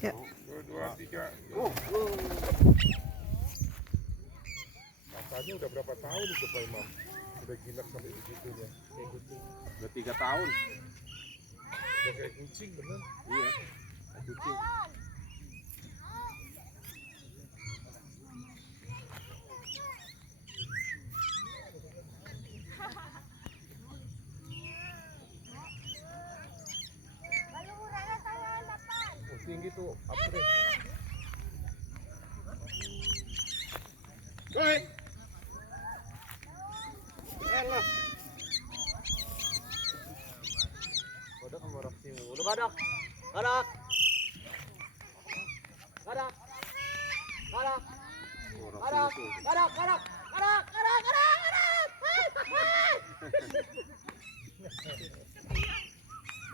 Ya. 2, 3. Katanya udah berapa tahun itu Pak Imam? Udah jinak sampai begitunya. Kayak kucing. Udah 3 tahun. Udah kayak kucing bener. Iya, kayak kucing. Oh, tinggi tuh, apre. Hei. Elah. Kodok sama orang sini. Udah kodok. Kodok. Kodok. Kodok. Kodok. Kodok. Kodok. Kodok. Kodok.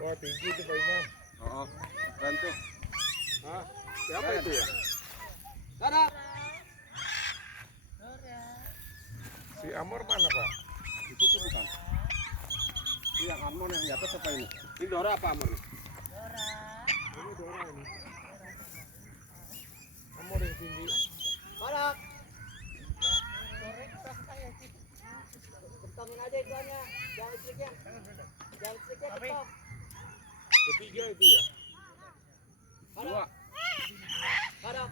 Wah, tinggi tuh Pak Imam. Oh, keren tuh. Hah? Siapa itu ya? Kodok. Si Amor mana Pak? Itu tuh bukan. Itu yang Armon yang di atas apa ini? Ini Dora apa Armon? Ini Dora ini. Amor yang tinggi. Kodok. Kentongin aja ikannya. Jangan listriknya. Jangan listriknya kentong. Ketiga itu ya? Dua. Kodok.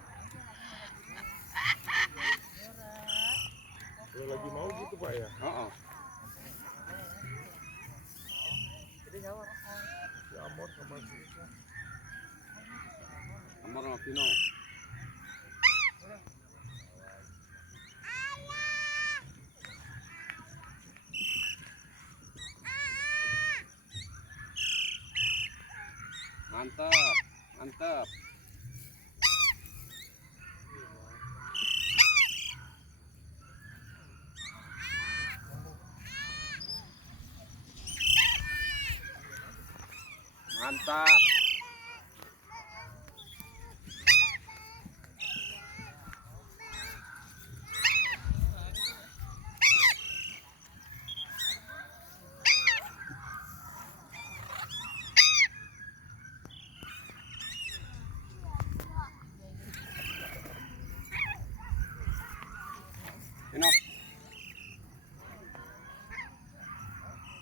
Kalau lagi mau gitu Pak ya? Oh. Si Amor sama si Amor sama Pino. Mantap, mantap. Mantap.